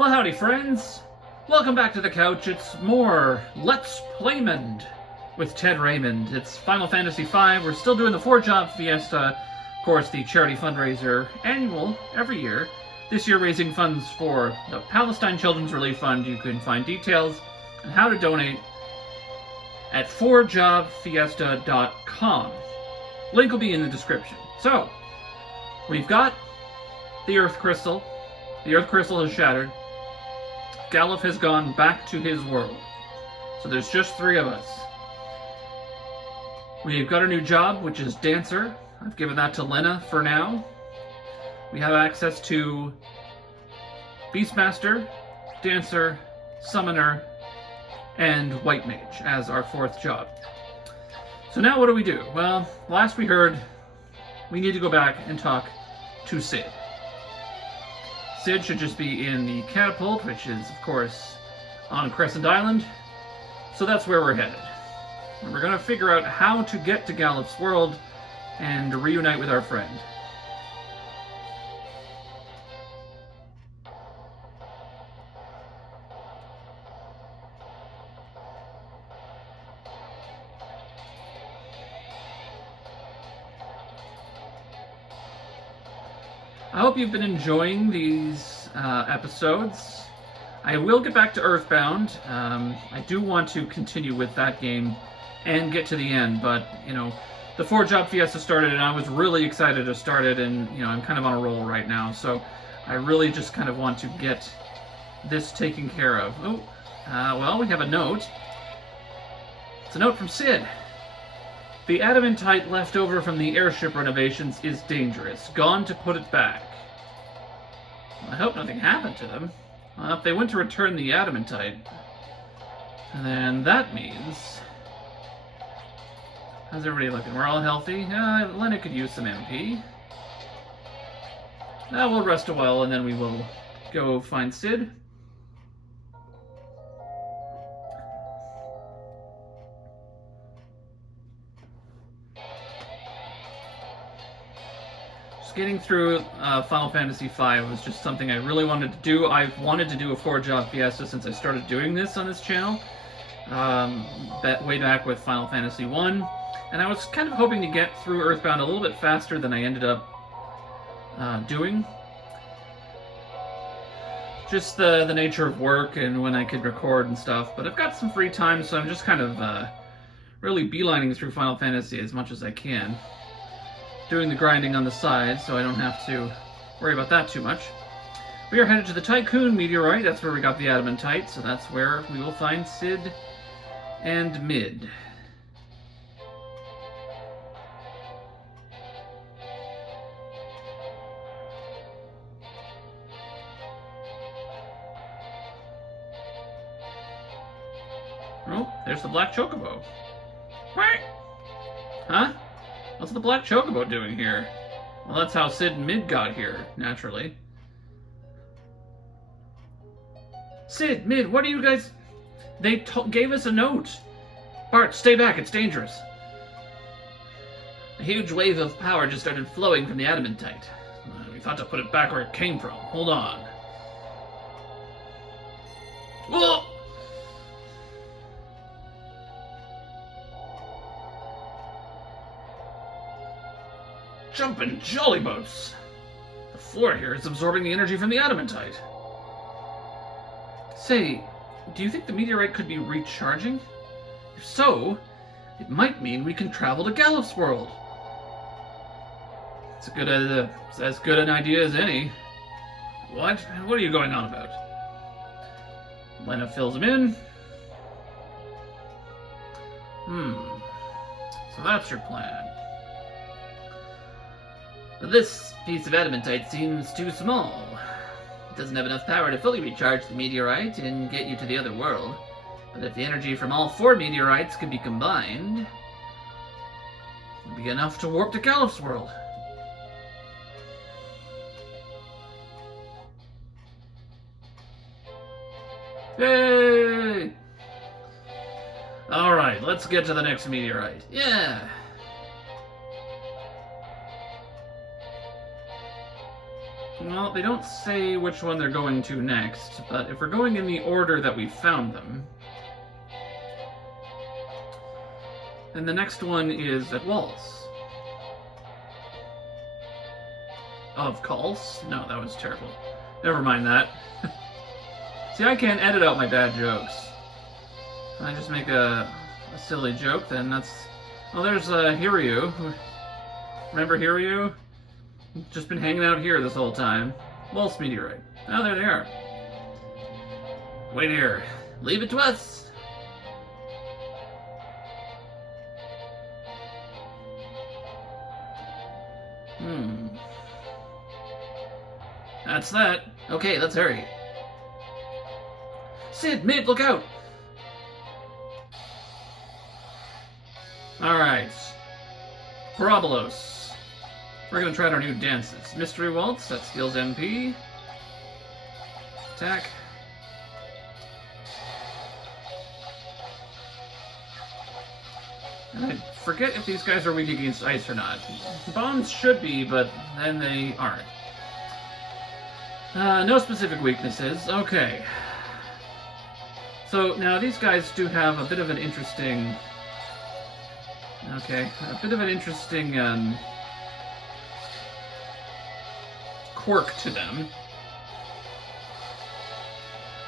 Well, howdy, friends. Welcome back to the couch. It's more Let's Playmond with Ted Raymond. It's Final Fantasy V. We're still doing the 4-job Fiesta, of course, the charity fundraiser, annual, every year. This year raising funds for the Palestine Children's Relief Fund. You can find details on how to donate at 4jobfiesta.com. Link will be in the description. So, we've got the Earth Crystal. The Earth Crystal has shattered. Galuf has gone back to his world. So there's just 3 of us. We've got a new job, which is Dancer. I've given that to Lena for now. We have access to Beastmaster, Dancer, Summoner, and White Mage as our 4th job. So now what do we do? Well, last we heard, we need to go back and talk to Cid. Cid should just be in the catapult, which is, of course, on Crescent Island. So that's where we're headed. And we're going to figure out how to get to Galuf's world and reunite with our friend. I hope you've been enjoying these episodes. I will get back to Earthbound. I do want to continue with that game and get to the end, but, you know, the 4-job Fiesta started and I was really excited to start it, and, you know, I'm kind of on a roll right now, so I really just kind of want to get this taken care of. Oh, well, we have a note. It's a note from Cid. The adamantite left over from the airship renovations is dangerous. Gone to put it back. Well, I hope nothing happened to them. Well, if they went to return the adamantite, then that means... How's everybody looking? We're all healthy? Lena could use some MP. Now we'll rest a while and then we will go find Cid. Getting through Final Fantasy V was just something I really wanted to do. I've wanted to do a 4-job Fiesta since I started doing this on this channel, way back with Final Fantasy I, and I was kind of hoping to get through Earthbound a little bit faster than I ended up doing. Just the nature of work and when I could record and stuff, but I've got some free time, so I'm just kind of really beelining through Final Fantasy as much as I can. Doing the grinding on the side, so I don't have to worry about that too much. We are headed to the Tycoon Meteorite. That's where we got the adamantite, so that's where we will find Cid and Mid. Oh, there's the Black Chocobo. Quack! Huh? What's the Black Chocobo doing here? Well, that's how Cid and Mid got here, naturally. Cid, Mid, what are you guys... They gave us a note. Bart, stay back, it's dangerous. A huge wave of power just started flowing from the adamantite. We thought to put it back where it came from. Hold on. Whoa! Jumpin' jolly boats! The floor here is absorbing the energy from the adamantite. Say, do you think the meteorite could be recharging? If so, it might mean we can travel to Galuf's world. It's as good an idea as any. What? What are you going on about? Lena fills him in. So that's your plan. This piece of adamantite seems too small. It doesn't have enough power to fully recharge the meteorite and get you to the other world. But if the energy from all 4 meteorites could be combined, it would be enough to warp to Galuf's world. Yay! Alright, let's get to the next meteorite. Yeah! Well, they don't say which one they're going to next, but if we're going in the order that we found them, then the next one is at Walls. Of Calls? No, that was terrible. Never mind that. See, I can't edit out my bad jokes. If I just make a silly joke, then that's... Oh, there's Hiryu. Remember Hiryu? Just been hanging out here this whole time. Waltz meteorite. Oh, there they are. Wait here. Leave it to us. That's that. Okay, let's hurry. Sid, Mid, look out! Alright. Parabolos. We're gonna try out our new dances. Mystery Waltz, that steals MP. Attack. And I forget if these guys are weak against ice or not. Bombs should be, but then they aren't. No specific weaknesses. Okay. So, now these guys do have a bit of an interesting... Okay, a bit of an interesting, quirk to them.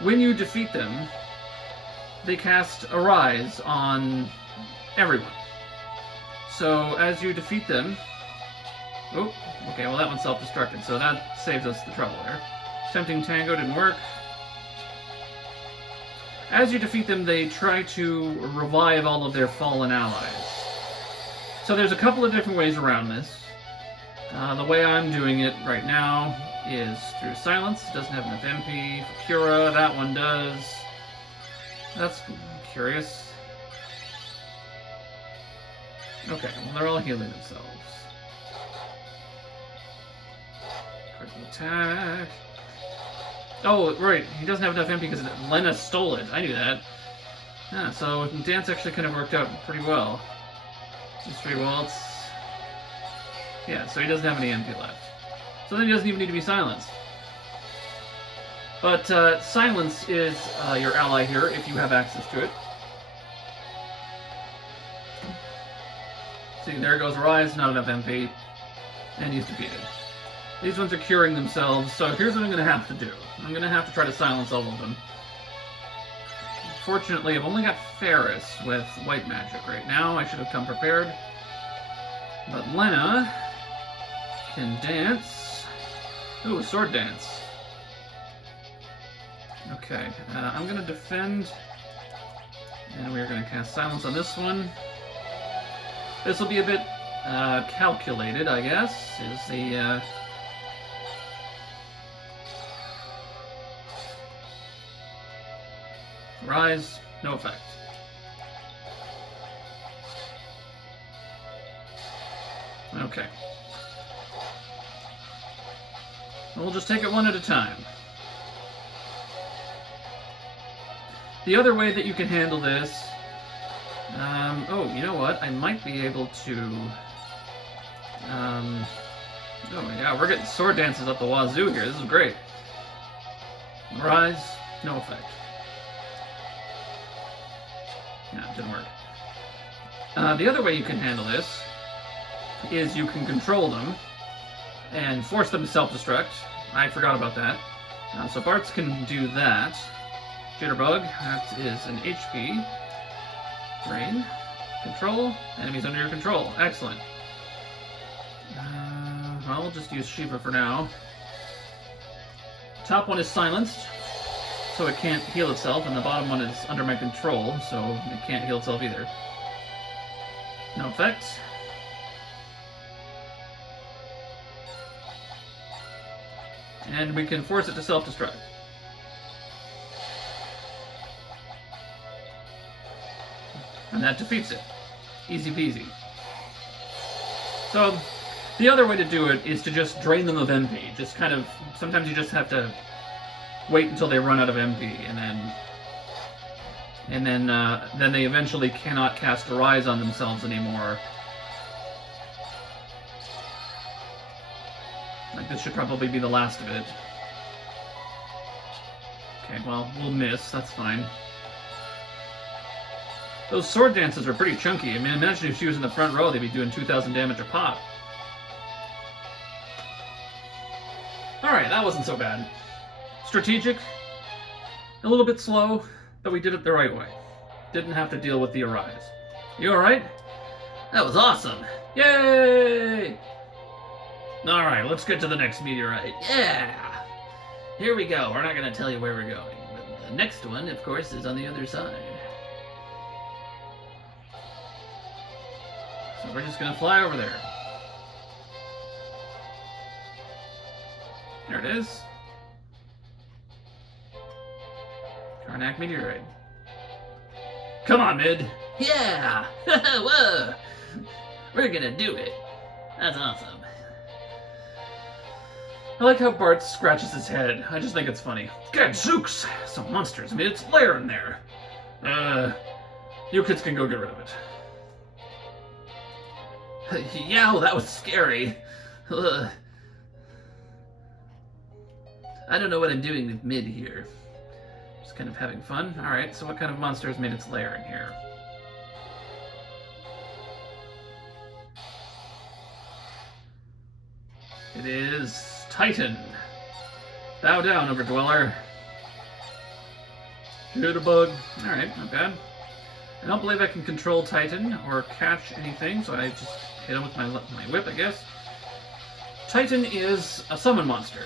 When you defeat them, they cast Arise on everyone. So, as you defeat them... Oh, okay, well that one's self-destructed, so that saves us the trouble there. Tempting Tango didn't work. As you defeat them, they try to revive all of their fallen allies. So there's a couple of different ways around this. The way I'm doing it right now is through silence. It doesn't have enough MP. For Cura, that one does. That's curious. Okay, well they're all healing themselves. Critical attack. Oh, right, he doesn't have enough MP because Lena stole it. I knew that. Yeah, so dance actually kind of worked out pretty well. Mystery Waltz. Yeah, so he doesn't have any MP left. So then he doesn't even need to be silenced. But silence is your ally here if you have access to it. See, there goes Rise, not enough MP. And he's defeated. These ones are curing themselves, so here's what I'm going to have to do. I'm going to have to try to silence all of them. Fortunately, I've only got Ferris with white magic right now. I should have come prepared. But Lena can dance. Ooh, sword dance. Okay, I'm going to defend. And we're going to cast silence on this one. This will be a bit calculated, I guess, is the... Rise, no effect. Okay. We'll just take it one at a time. The other way that you can handle this... oh, you know what? I might be able to... oh yeah, we're getting sword dances up the wazoo here. This is great. Rise, no effect. No, it didn't work. The other way you can handle this is you can control them and force them to self-destruct. I forgot about that. So Bart's can do that. Jitterbug, that is an HP. Drain. Control. Enemies under your control. Excellent. Well, we'll just use Shiva for now. Top one is silenced, so it can't heal itself, and the bottom one is under my control, so it can't heal itself either. No effect. And we can force it to self-destruct. And that defeats it. Easy peasy. So, the other way to do it is to just drain them of MP. Just kind of, sometimes you just have to wait until they run out of MP, and then they eventually cannot cast a Rise on themselves anymore. Like, this should probably be the last of it. Okay, well, we'll miss. That's fine. Those sword dances are pretty chunky. I mean, imagine if she was in the front row, they'd be doing 2,000 damage a pop. Alright, that wasn't so bad. Strategic. A little bit slow, but we did it the right way. Didn't have to deal with the Arise. You alright? That was awesome! Yay! Alright, let's get to the next meteorite. Yeah! Here we go. We're not going to tell you where we're going, but the next one, of course, is on the other side. So we're just going to fly over there. There it is. Karnak meteorite. Come on, Mid. Yeah! Whoa! We're gonna do it. That's awesome. I like how Bart scratches his head. I just think it's funny. Gadzooks! Some monsters made its lair in there. You kids can go get rid of it. Yow, that was scary. I don't know what I'm doing with Mid here. Just kind of having fun. Alright, so what kind of monster has made its lair in here? It is Titan. Bow down, Overdweller. Jitterbug. Alright, not bad. I don't believe I can control Titan or catch anything, so I just hit him with my whip, I guess. Titan is a summon monster.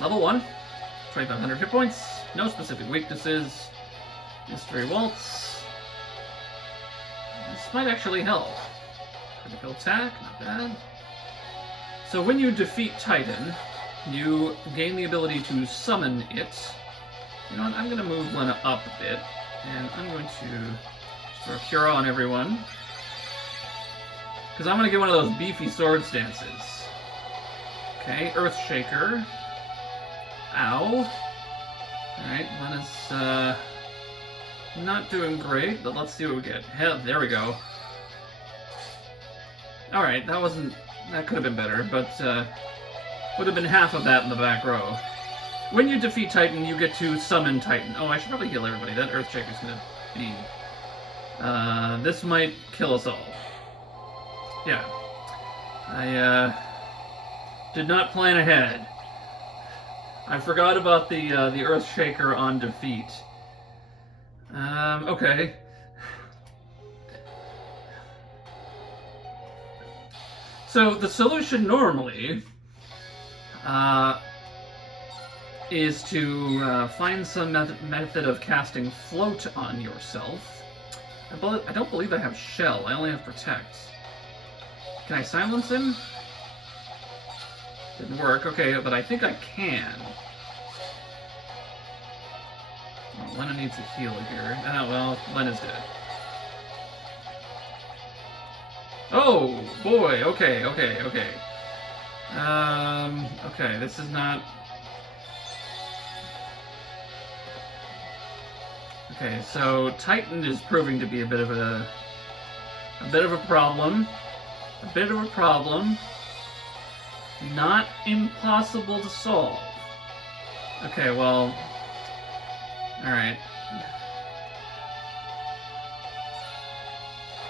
Level 1, 2,500 hit points, no specific weaknesses, Mystery Waltz. This might actually help. Critical attack, not bad. So when you defeat Titan, you gain the ability to summon it. You know what, I'm going to move Lena up a bit, and I'm going to throw Cura on everyone. Because I'm going to get one of those beefy sword stances. Okay, Earthshaker. Ow. Alright, Lena's not doing great, but let's see what we get. Hell, there we go. Alright, that could have been better, but would have been half of that in the back row. When you defeat Titan, you get to summon Titan. Oh, I should probably heal everybody. That Earthshaker's gonna be... this might kill us all. Yeah. I did not plan ahead. I forgot about the Earthshaker on defeat. Okay. So the solution normally is to find some method of casting Float on yourself. I don't believe I have Shell. I only have Protect. Can I silence him? Didn't work. Okay, but I think I can. Oh, Lena needs a heal here. Oh, well, Lena's dead. Oh, boy. Okay. Okay, this is not... Okay, so Titan is proving to be a bit of a problem. A bit of a problem. Not impossible to solve. Okay, well... Alright.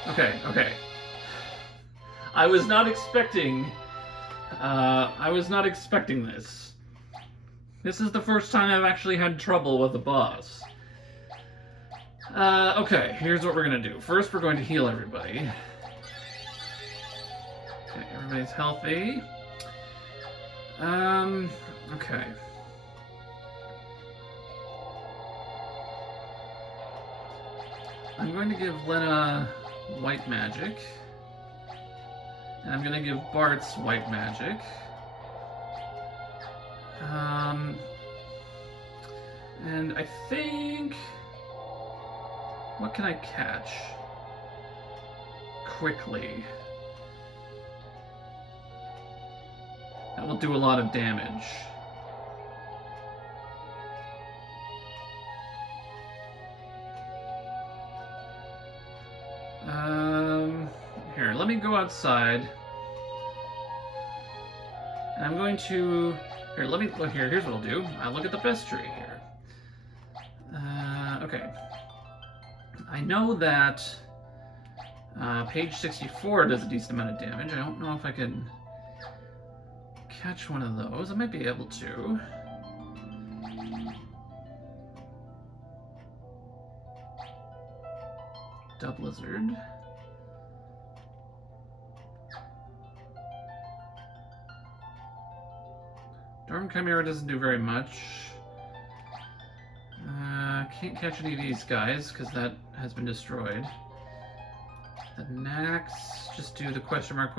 Okay. I was not expecting this. This is the first time I've actually had trouble with a boss. Okay, here's what we're gonna do. First, we're going to heal everybody. Okay, everybody's healthy. Okay. I'm going to give Lena white magic. And I'm going to give Bart's white magic. And I think... What can I catch? Quickly. That will do a lot of damage. Here, let me go outside. And I'm going to... Here, let me look here. Here's what I'll do. I'll look at the best tree here. Okay. I know that page 64 does a decent amount of damage. I don't know if I can catch one of those. I might be able to. Dub Lizard. Dorm Chimera doesn't do very much. Can't catch any of these guys because that has been destroyed. The Nax, just do the question mark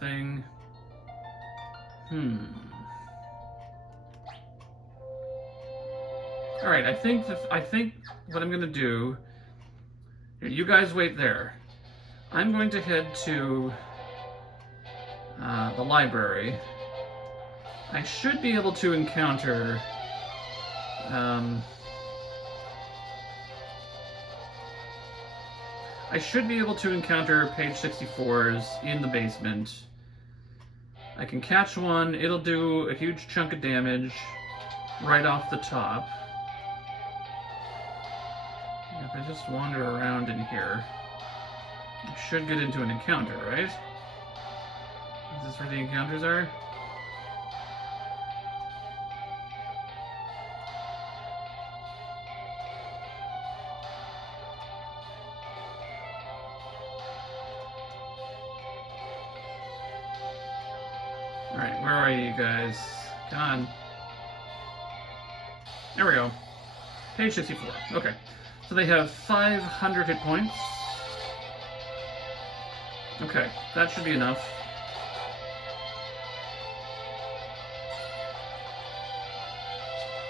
thing. Alright, I think what I'm gonna do. Here, you guys wait there. I'm going to head to the library. I should be able to encounter page 64s in the basement. I can catch one, it'll do a huge chunk of damage right off the top. If I just wander around in here, I should get into an encounter, right? Is this where the encounters are? Alright, where are you guys? Come on. There we go. Page 64. Okay. So they have 500 hit points. Okay, that should be enough.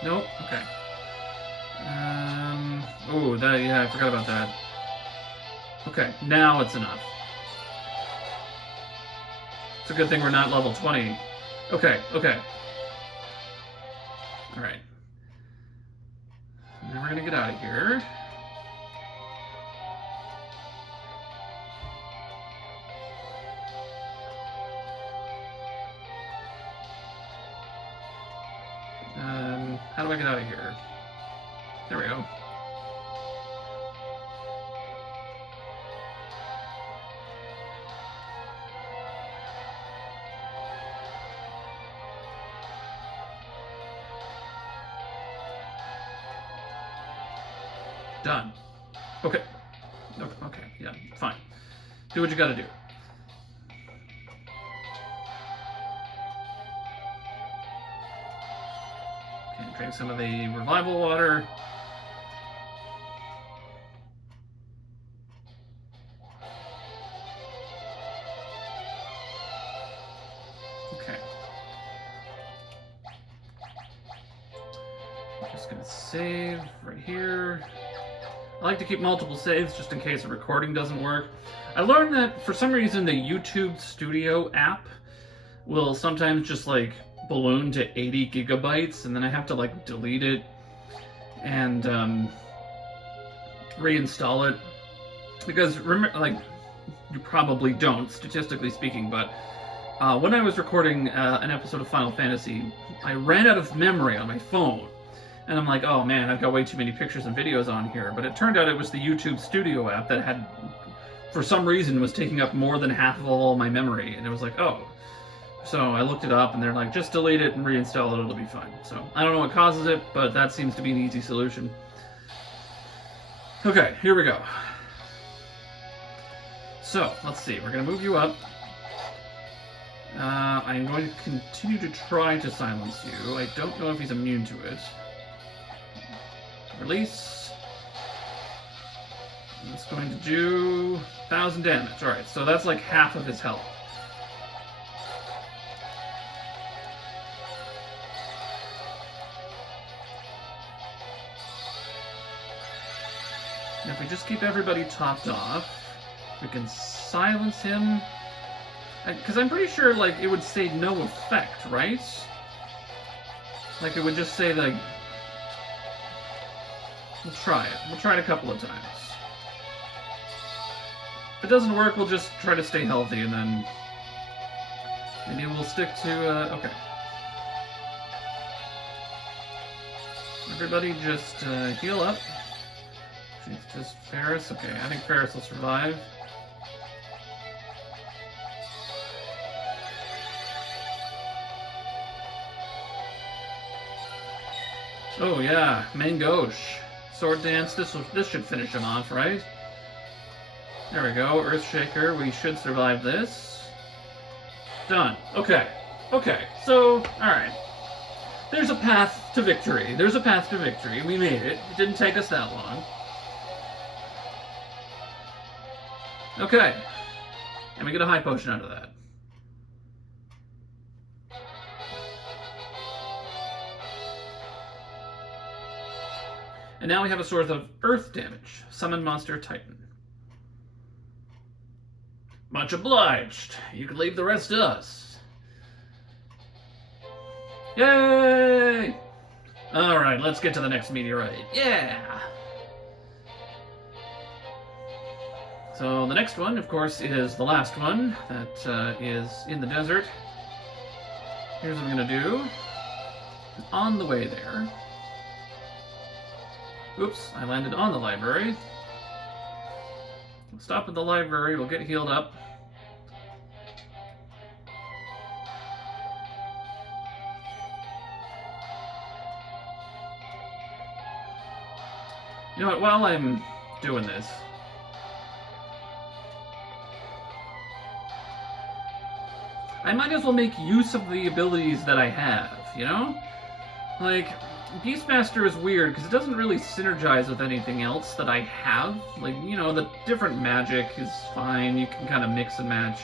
Nope, okay. Oh, yeah, I forgot about that. Okay, now it's enough. It's a good thing we're not level 20. Okay. Alright. Now we're gonna get out of here. How do I get out of here? There we go. Done. Okay. Okay, yeah, fine. Do what you gotta do. Okay, drink some of the revival water. Okay. I'm just gonna save right here. I like to keep multiple saves just in case a recording doesn't work. I learned that for some reason the YouTube Studio app will sometimes just like balloon to 80 gigabytes and then I have to like delete it and reinstall it. Because remember, like, you probably don't, statistically speaking, but when I was recording an episode of Final Fantasy, I ran out of memory on my phone. And I'm like, oh man, I've got way too many pictures and videos on here. But it turned out it was the YouTube Studio app that had, for some reason, was taking up more than half of all my memory. And it was like, oh. So I looked it up and they're like, just delete it and reinstall it, it'll be fine. So I don't know what causes it, but that seems to be an easy solution. Okay, here we go. So, let's see, we're gonna move you up. I'm going to continue to try to silence you. I don't know if he's immune to it. Release. It's going to do 1,000 damage. Alright, so that's like half of his health. Now if we just keep everybody topped off, we can silence him. Because I'm pretty sure, like, it would say no effect, right? Like, it would just say, like... We'll try it. We'll try it a couple of times. If it doesn't work, we'll just try to stay healthy, and then maybe we'll stick to, okay. Everybody just heal up. It's just Ferris. Okay, I think Ferris will survive. Oh yeah, Mangosh. Sword Dance, this should finish him off, right? There we go, Earthshaker, we should survive this. Done. Okay. Okay, so, alright. There's a path to victory. There's a path to victory. We made it. It didn't take us that long. Okay. And we get a high potion out of that. And now we have a source of earth damage. Summon Monster Titan. Much obliged. You can leave the rest to us. Yay! Alright, let's get to the next meteorite. Yeah! So the next one, of course, is the last one that is in the desert. Here's what I'm going to do. On the way there... Oops, I landed on the library. We'll stop at the library, we'll get healed up. You know what, while I'm doing this, I might as well make use of the abilities that I have, you know? Like, Beastmaster is weird because it doesn't really synergize with anything else that I have. Like, you know, the different magic is fine. You can kind of mix and match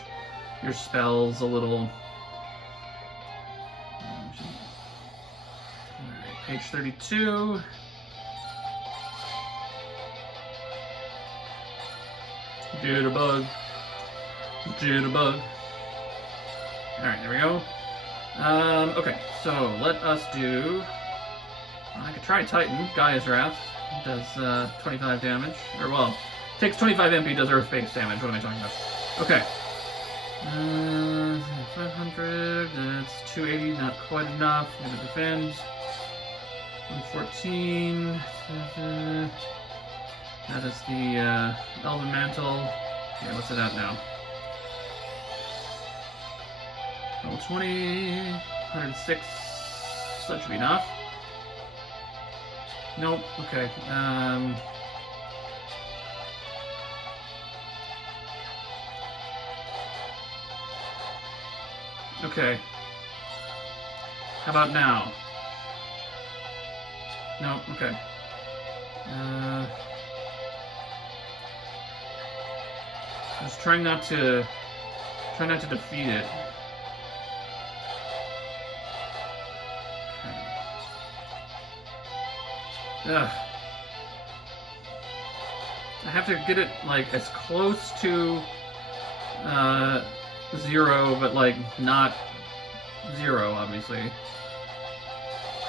your spells a little. Alright, page 32. Jitterbug. Jitterbug. Alright, there we go. Okay, so let us do... I could try Titan. Gaia's Wrath. Does 25 damage. Or, well, takes 25 MP, does earth-based damage. What am I talking about? Okay. 500. That's 280. Not quite enough. I'm going to defend. 114. That is the Elven Mantle. Okay, what's it at now? Level 20. 106. That should be enough. Nope, okay. Okay. How about now? No, okay. Just trying not to defeat it. Ugh. I have to get it, like, as close to 0, but, like, not 0, obviously.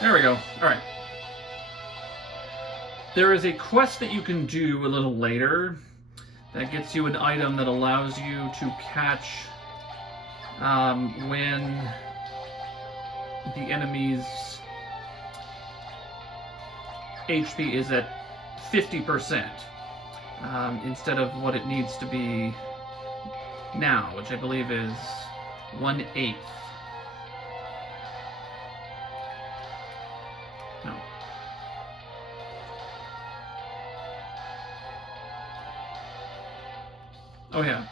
There we go. Alright. There is a quest that you can do a little later that gets you an item that allows you to catch when the enemy's HP is at 50% instead of what it needs to be now, which I believe is 1/8. No. Oh yeah.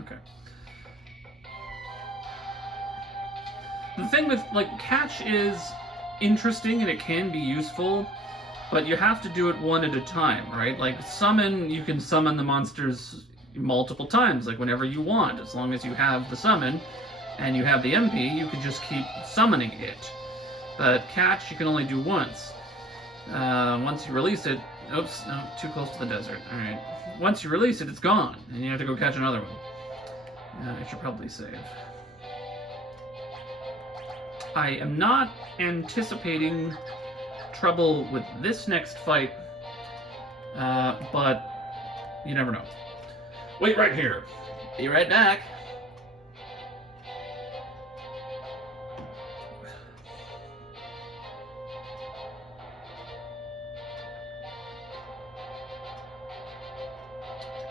Okay. The thing with, like, catch is interesting and it can be useful, but you have to do it one at a time, right? Like, summon, you can summon the monsters multiple times, like whenever you want. As long as you have the summon and you have the MP, you can just keep summoning it. But catch, you can only do once. Once you release it, oops, no, too close to the desert. Alright. Once you release it, it's gone, and you have to go catch another one. I should probably save. I am not anticipating trouble with this next fight But you never know. Wait right here. Be right back.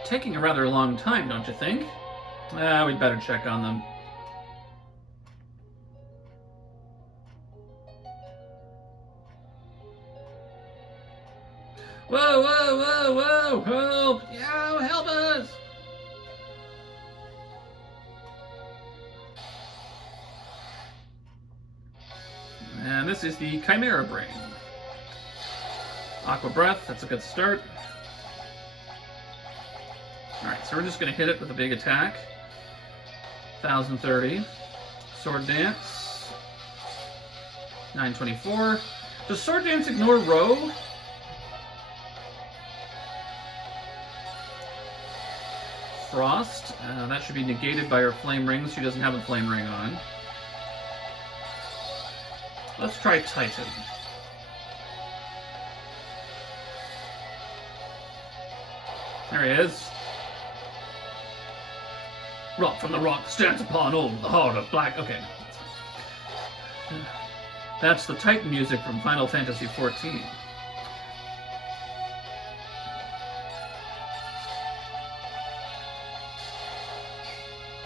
Taking a rather long time, don't you think? We'd better check on them. Whoa, whoa, whoa, whoa! Help! Yo, help us! And this is the Chimera Brain. Aqua Breath, that's a good start. Alright, so we're just going to hit it with a big attack. 1030. Sword Dance. 924. Does Sword Dance ignore Row? Frost. That should be negated by her Flame Ring. She doesn't have a Flame Ring on. Let's try Titan. There he is. Rock from the rock stands upon all the heart of black. Okay. That's the Titan music from Final Fantasy XIV.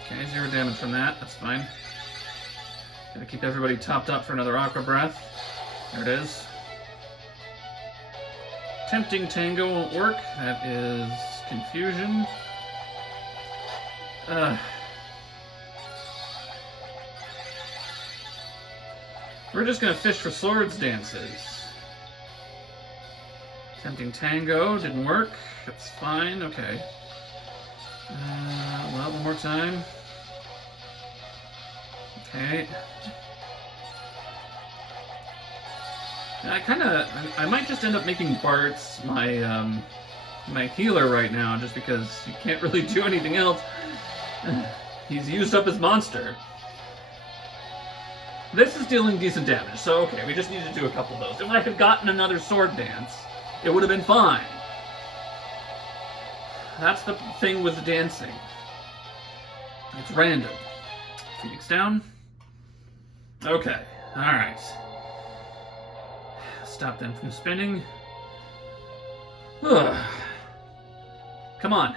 Okay, 0 damage from that. That's fine. Gotta keep everybody topped up for another Aqua Breath. There it is. Tempting Tango won't work. That is Confusion. We're just gonna fish for Swords Dances. Tempting Tango didn't work. That's fine. Okay. Well, one more time. Okay. I might just end up making Bart's my my healer right now, just because you can't really do anything else. He's used up his monster. This is dealing decent damage, so okay, we just need to do a couple of those. If I had gotten another Sword Dance, it would have been fine. That's the thing with the dancing. It's random. Phoenix down. Okay, alright. Stop them from spinning. Ugh. Come on.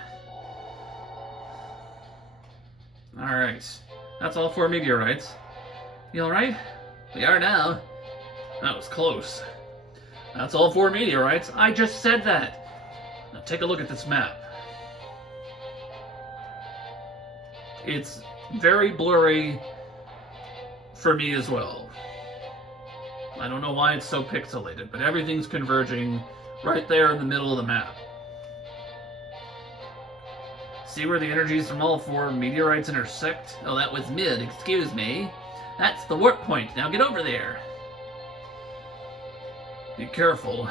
Alright. That's all 4 meteorites. You alright? We are now. That was close. That's all 4 meteorites. I just said that. Now take a look at this map. It's very blurry for me as well. I don't know why it's so pixelated, but everything's converging right there in the middle of the map. See where the energies from all 4 meteorites intersect? Oh, that was mid, excuse me. That's the warp point. Now get over there. Be careful.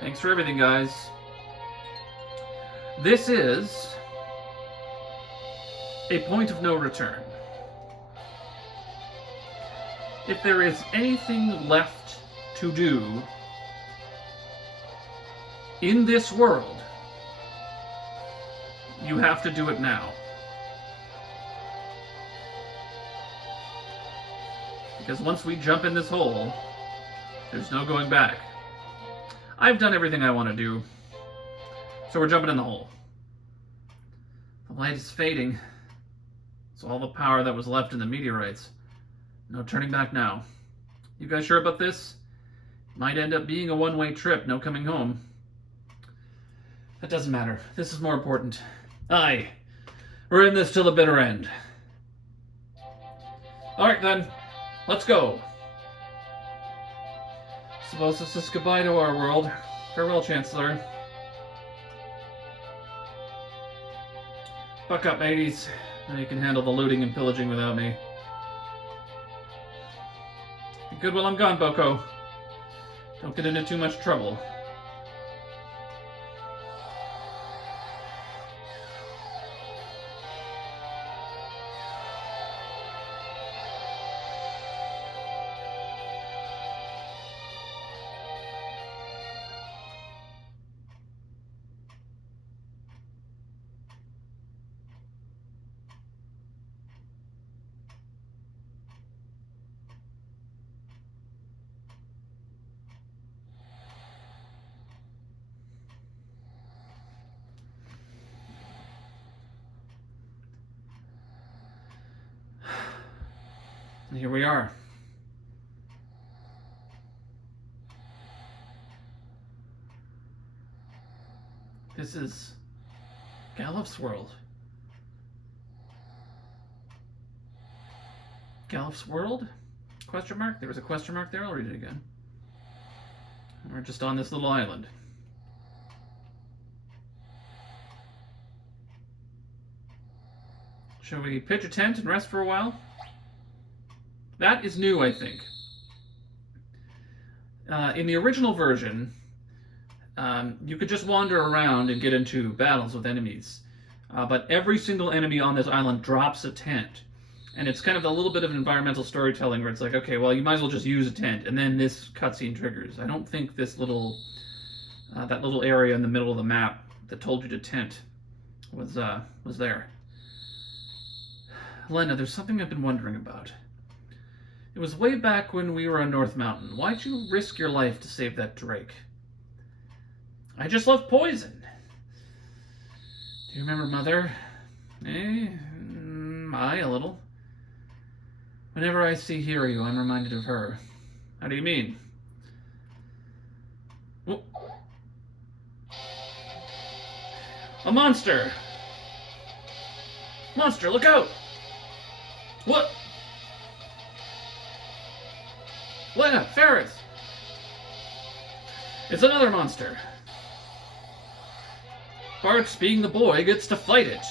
Thanks for everything, guys. This is a point of no return. If there is anything left to do in this world, you have to do it now. Because once we jump in this hole, there's no going back. I've done everything I want to do, so we're jumping in the hole. The light is fading. It's all the power that was left in the meteorites. No turning back now. You guys sure about this? Might end up being a one-way trip, no coming home. That doesn't matter. This is more important. Aye. We're in this till the bitter end. Alright then. Let's go. Suppose this is goodbye to our world. Farewell, Chancellor. Buck up, mateys. Now you can handle the looting and pillaging without me. Be good while I'm gone, Boko. Don't get into too much trouble. And here we are. This is Gallif's world. Gallif's world? Question mark? There was a question mark there. I'll read it again. We're just on this little island. Shall we pitch a tent and rest for a while? That is new, I think. In the original version, you could just wander around and get into battles with enemies. But every single enemy on this island drops a tent. And it's kind of a little bit of environmental storytelling where it's like, okay, well, you might as well just use a tent, and then this cutscene triggers. I don't think this little, that little area in the middle of the map that told you to tent was there. Lena, there's something I've been wondering about. It was way back when we were on North Mountain. Why'd you risk your life to save that Drake? I just love poison. Do you remember Mother? A little. Whenever I see Hiryu, I'm reminded of her. How do you mean? Whoa. A monster! Monster, look out! What? Lena, Ferris! It's another monster. Bart's, being the boy, gets to fight it.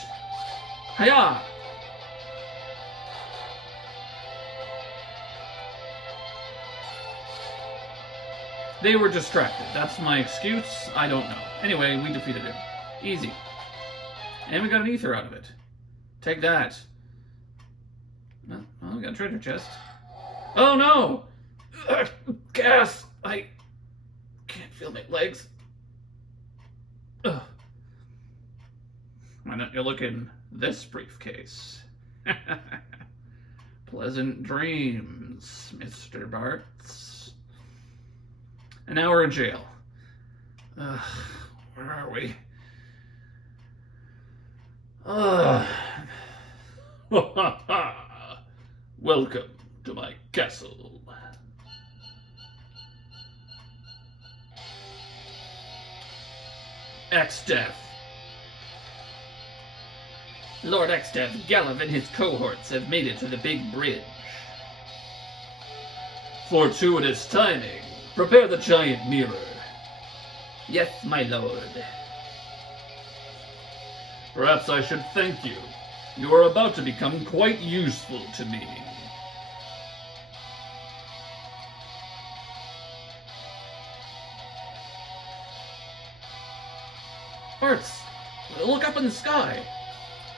Hiya! They were distracted. That's my excuse. I don't know. Anyway, we defeated him. Easy. And we got an ether out of it. Take that. Well, we got a treasure chest. Oh no! Gas! I can't feel my legs. Ugh. Why don't you look in this briefcase? Pleasant dreams, Mr. Bartz. An hour in jail. Where are we? Welcome to my castle. Exdeath. Lord Exdeath, Gallif and his cohorts have made it to the big bridge. Fortuitous timing. Prepare the giant mirror. Yes, my lord. Perhaps I should thank you. You are about to become quite useful to me. Bartz, look up in the sky.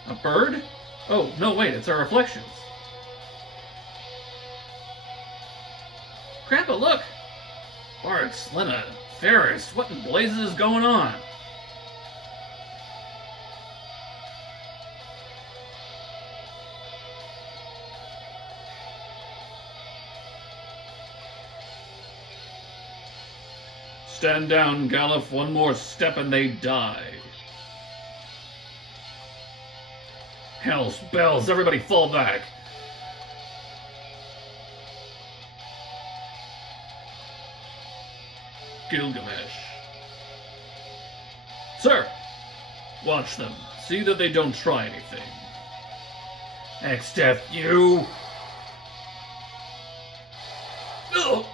A bird? Oh, no, wait, it's our reflections. Grandpa, look! Bartz, Lena, Ferris, what in blazes is going on? Stand down, Gallif. One more step and they die. Hell's bells, everybody fall back. Gilgamesh. Sir! Watch them. See that they don't try anything. Exdeath, you! Ugh.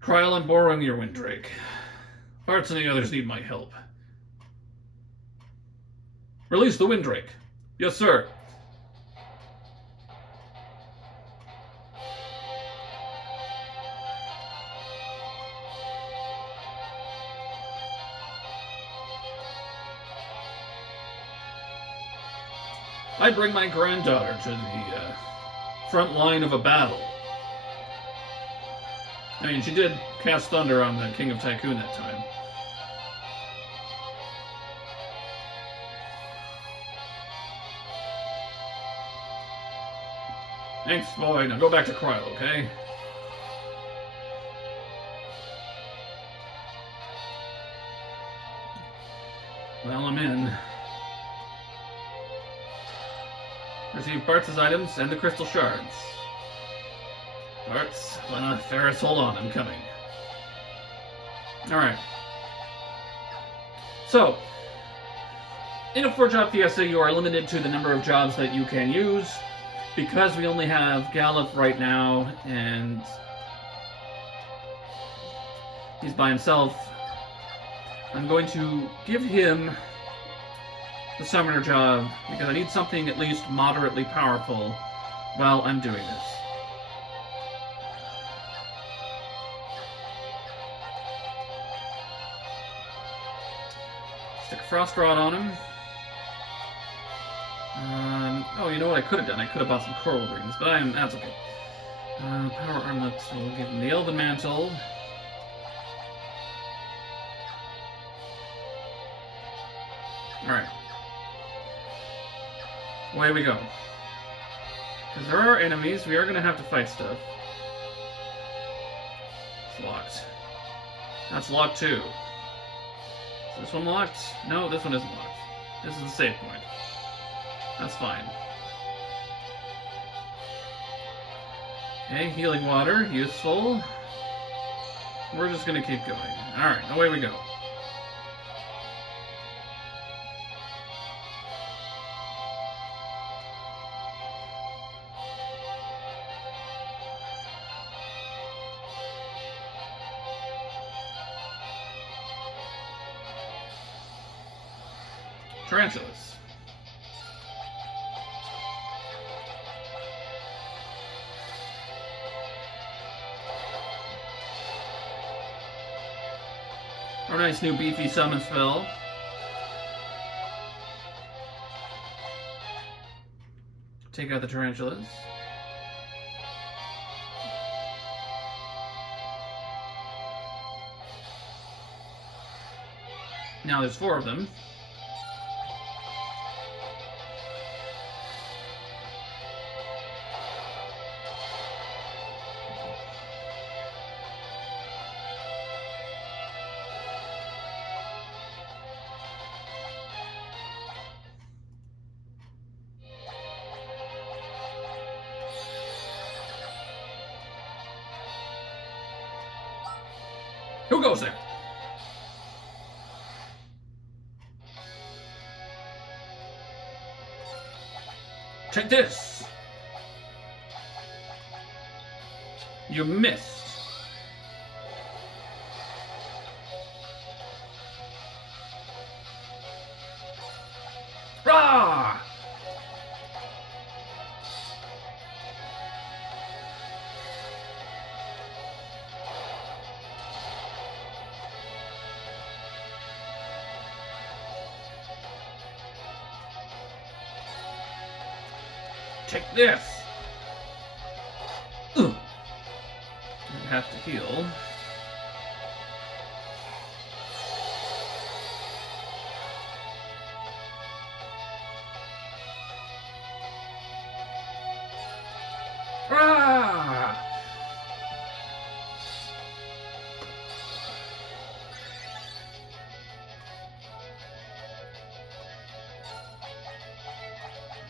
Kryl, I'm borrowing your Windrake. Bartz and the others need my help. Release the Windrake. Yes, sir. I bring my granddaughter to the front line of a battle. I mean, she did cast thunder on the King of Tycoon that time. Thanks, boy. Now go back to Kryl, okay? Well, I'm in. Receive Bart's items and the crystal shards. Bart's, Lena, Ferris, hold on, I'm coming. Alright. So, in a 4-job Fiesta, you are limited to the number of jobs that you can use. Because we only have Galuf right now, and he's by himself, I'm going to give him the summoner job, because I need something at least moderately powerful while I'm doing this. Stick a frost rod on him. Oh, you know what I could have done? I could have bought some coral rings, but that's okay. Power armlet, so we'll give him the Elven Mantle. Alright. Away we go. Because there are enemies, we are going to have to fight stuff. It's locked. That's locked too. Is this one locked? No, this one isn't locked. This is the save point. That's fine. Okay, healing water, useful. We're just gonna keep going. Alright, away we go. Tarantulas. Our nice new beefy summon spell. Take out the tarantulas. Now there's 4 of them. Who goes there? Take this. You missed. Ah! Take this! I have to heal. Ah!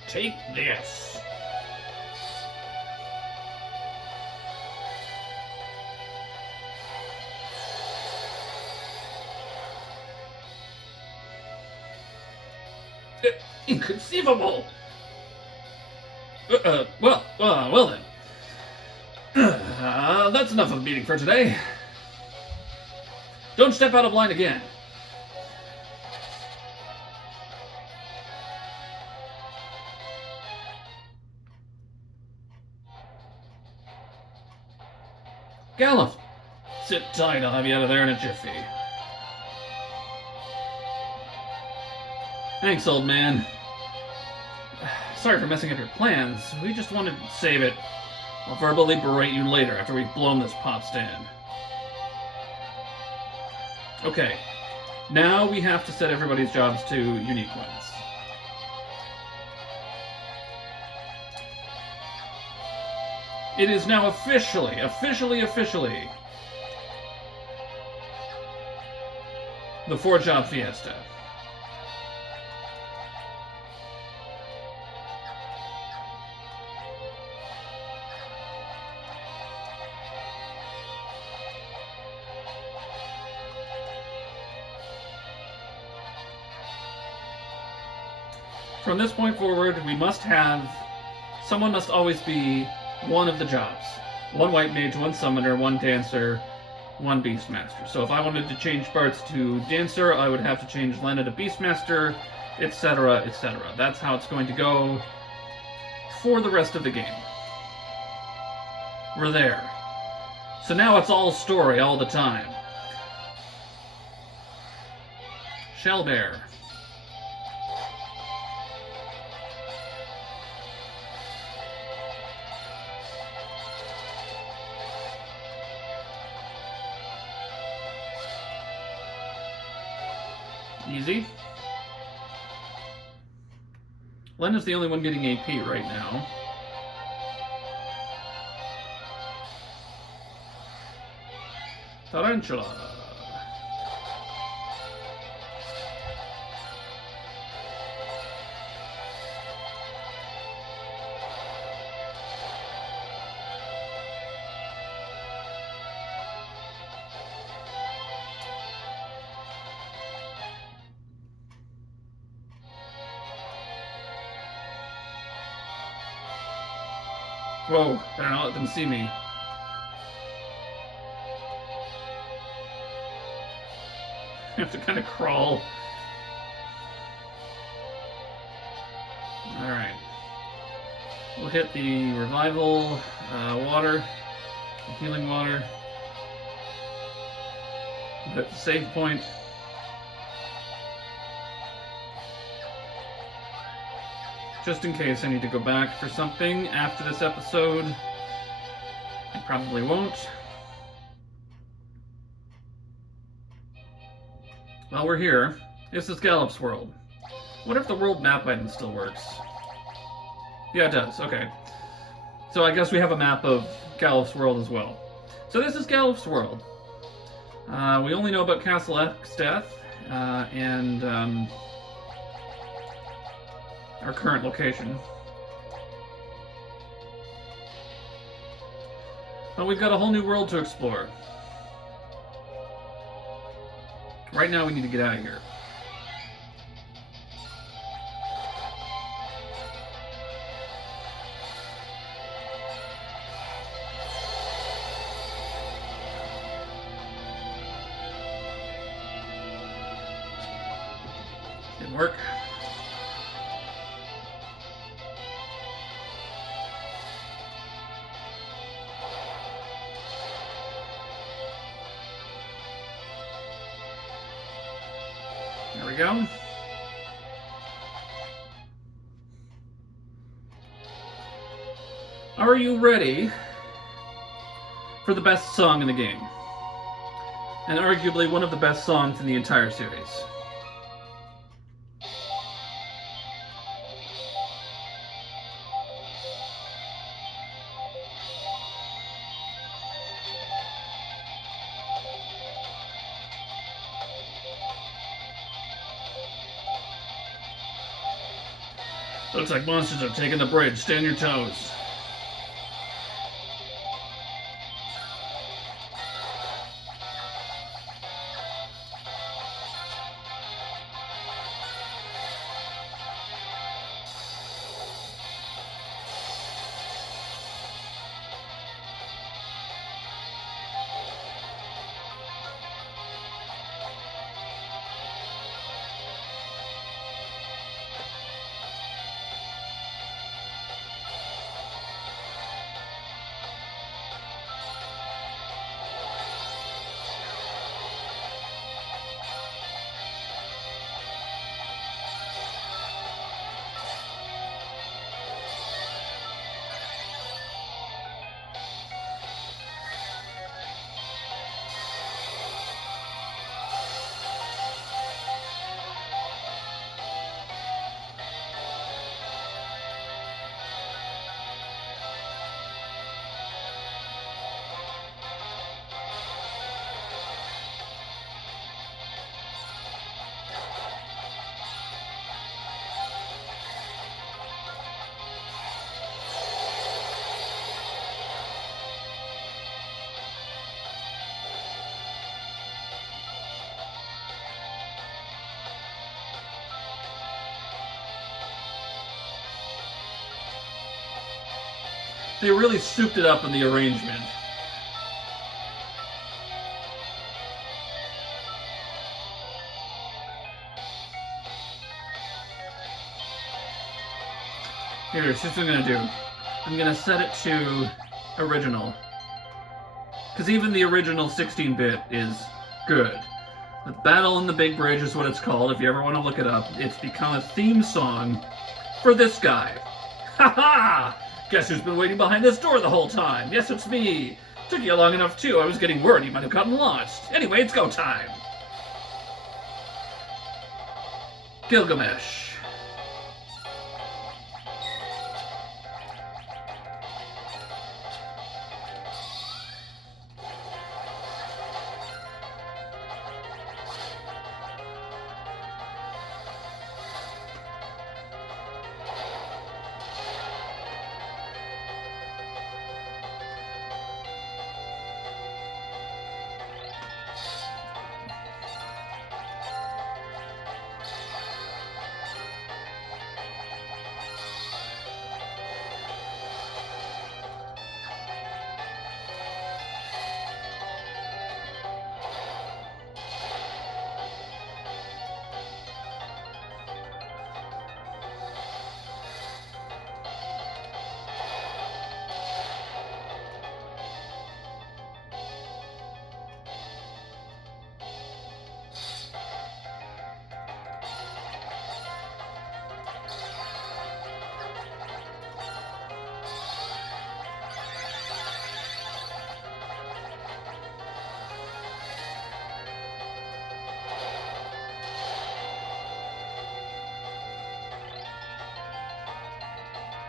Take this! Inconceivable! Well then. That's enough of a meeting for today. Don't step out of line again. Galuf! Sit tight, I'll have you out of there in a jiffy. Thanks, old man. Sorry for messing up your plans. We just wanted to save it. I'll verbally berate you later after we've blown this pop stand. Okay. Now we have to set everybody's jobs to unique ones. It is now officially the 4-job Fiesta. From this point forward, we must have... Someone must always be one of the jobs. One white mage, one summoner, one dancer, one beastmaster. So if I wanted to change Bartz to dancer, I would have to change Lena to beastmaster, etc., etc. That's how it's going to go for the rest of the game. We're there. So now it's all story all the time. Shellbear. Easy. Lena's the only one getting AP right now. Tarantula. Whoa, better not let them see me. I have to kind of crawl. Alright. We'll hit the revival water, the healing water. We'll hit the save point. Just in case I need to go back for something after this episode. I probably won't. Well, we're here. This is Gallup's world. What if the world map item still works? Yeah, it does. Okay. So I guess we have a map of Gallup's world as well. So this is Gallup's world. We only know about Castle Exdeath and our current location. But we've got a whole new world to explore. Right now we need to get out of here. Didn't work. There we go. Are you ready for the best song in the game? And arguably one of the best songs in the entire series. Looks like monsters are taking the bridge. Stay on your toes. They really souped it up in the arrangement. Here's what I'm gonna do. I'm gonna set it to original. Because even the original 16-bit is good. The Battle in the Big Bridge is what it's called, if you ever want to look it up. It's become a theme song for this guy. Ha ha! Guess who's been waiting behind this door the whole time? Yes, it's me. Took you long enough, too. I was getting worried you might have gotten lost. Anyway, it's go time. Gilgamesh.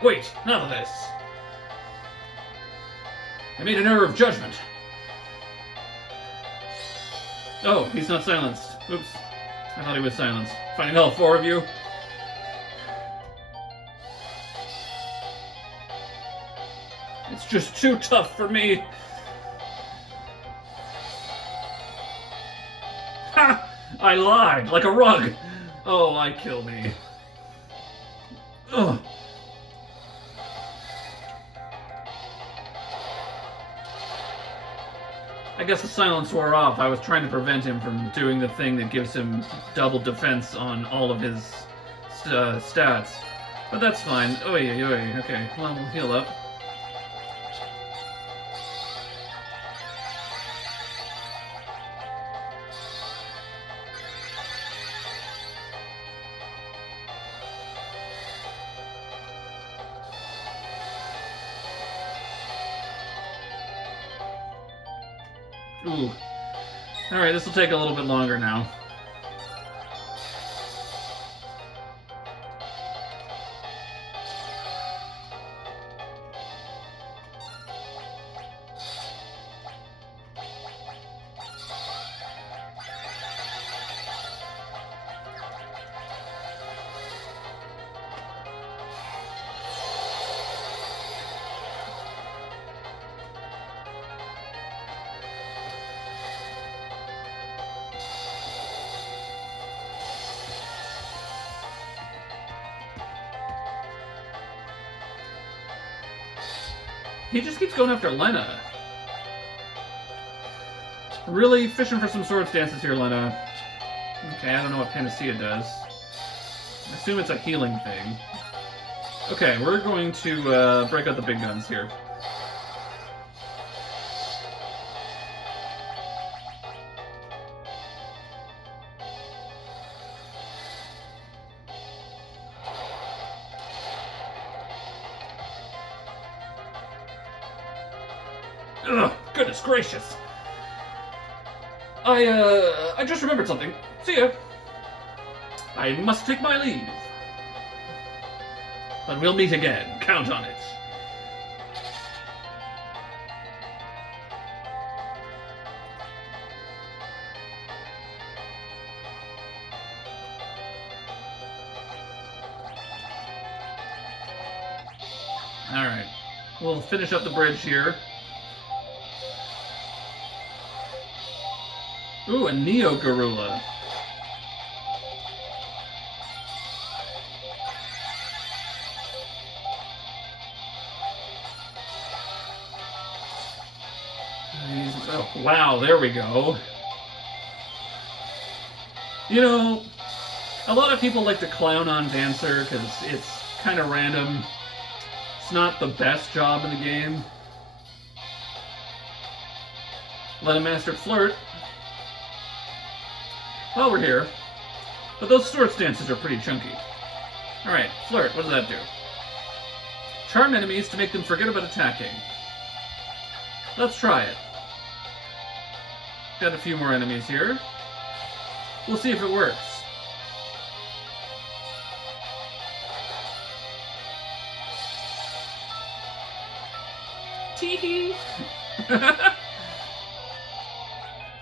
Wait, none of this. I made an error of judgment. Oh, he's not silenced. Oops. I thought he was silenced. Finding all four of you. It's just too tough for me. Ha! I lied, like a rug. Oh, I kill me. Ugh. I guess the silence wore off. I was trying to prevent him from doing the thing that gives him double defense on all of his stats. But that's fine. Oh yeah, okay. Well, we'll heal up. Ooh. Alright, this will take a little bit longer now. He just keeps going after Lena. Really fishing for some sword stances here, Lena. Okay, I don't know what Panacea does. I assume it's a healing thing. Okay, we're going to break out the big guns here. Ugh, goodness gracious. I just remembered something. See ya. I must take my leave. But we'll meet again. Count on it. Alright. We'll finish up the bridge here. Ooh, a Neo Garula. Oh, wow, there we go. You know, a lot of people like to clown on Dancer because it's kind of random. It's not the best job in the game. Let a master flirt. Well, we're here. But those sword stances are pretty chunky. Alright, flirt, what does that do? Charm enemies to make them forget about attacking. Let's try it. Got a few more enemies here. We'll see if it works. Tee-hee!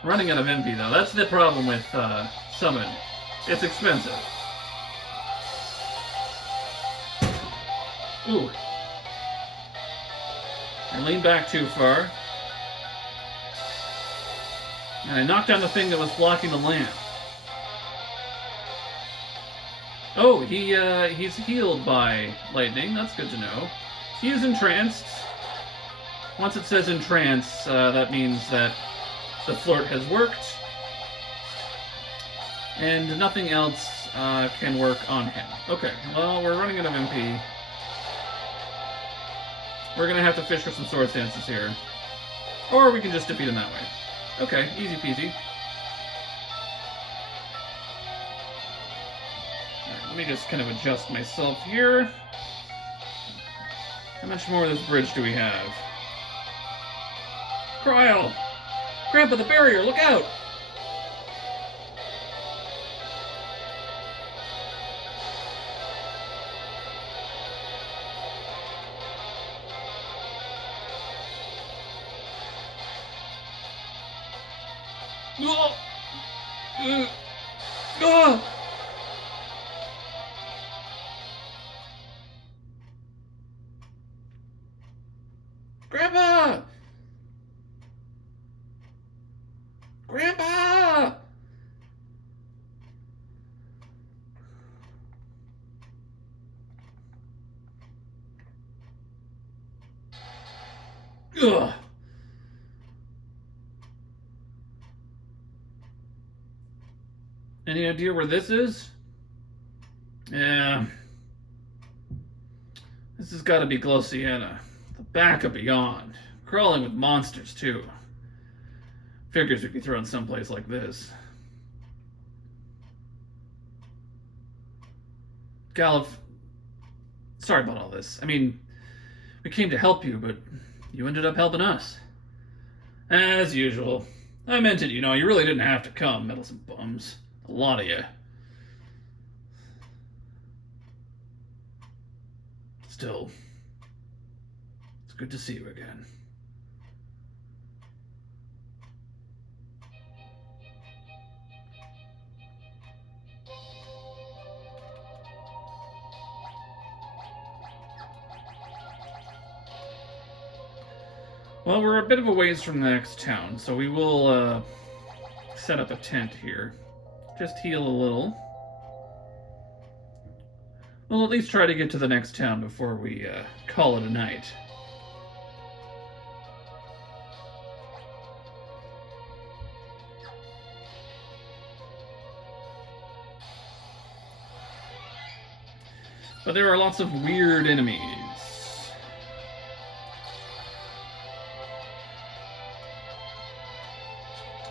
Running out of MP though, that's the problem with Summon. It's expensive. Ooh. I leaned back too far. And I knocked down the thing that was blocking the lamp. Oh, he's healed by lightning. That's good to know. He is entranced. Once it says entrance, that means that the flirt has worked. And nothing else can work on him. Okay, well, we're running out of MP. We're going to have to fish for some sword stances here. Or we can just defeat him that way. Okay, easy peasy. Right, let me just kind of adjust myself here. How much more of this bridge do we have? Cryo! Grandpa, the barrier, look out! Grandpa! Grandpa! Ugh. Any idea where this is? Yeah. This has got to be Glossiana. The back of Beyond. Crawling with monsters, too. Figures would be thrown someplace like this. Galif, sorry about all this. I mean, we came to help you, but you ended up helping us. As usual. I meant it, you know, you really didn't have to come, meddlesome bums. A lot of you. Still, it's good to see you again. Well, we're a bit of a ways from the next town, so we will set up a tent here. Just heal a little. We'll at least try to get to the next town before we call it a night. But there are lots of weird enemies.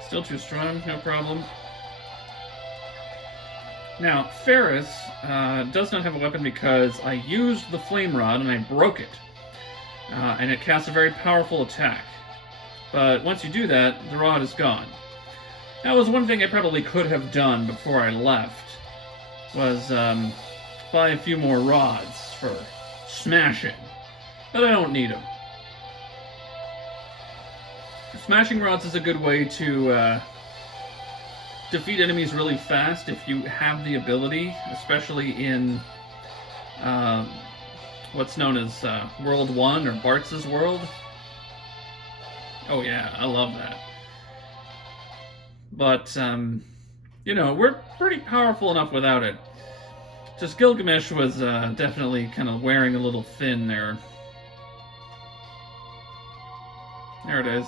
Still too strong, no problem. Now, Ferris does not have a weapon because I used the flame rod and I broke it. And it casts a very powerful attack. But once you do that, the rod is gone. That was one thing I probably could have done before I left, was buy a few more rods for smashing. But I don't need them. Smashing rods is a good way to defeat enemies really fast if you have the ability, especially in what's known as World 1 or Bartz's World. Oh yeah, I love that. But, you know, we're pretty powerful enough without it. Just Gilgamesh was definitely kind of wearing a little thin there. There it is.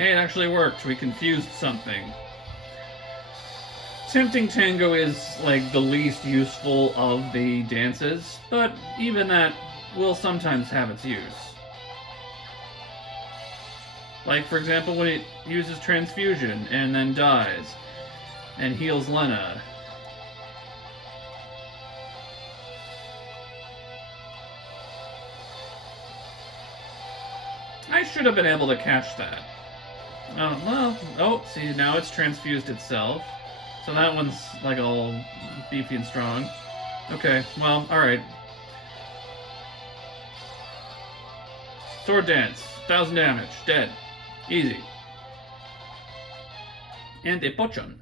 Hey, it actually worked. We confused something. Tempting Tango is, like, the least useful of the dances, but even that will sometimes have its use. Like, for example, when it uses transfusion and then dies and heals Lena. I should have been able to catch that. Oh, well, oh, see, now it's transfused itself. So that one's, like, all beefy and strong. Okay, well, alright. Sword dance. 1,000 damage. Dead. Easy. And a pochon.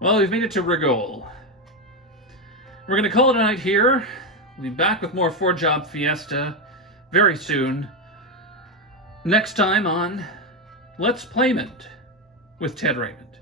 Well, we've made it to Rigol. We're going to call it a night here. We'll be back with more 4-Job Fiesta very soon. Next time on Let's Playmond with Ted Raymond.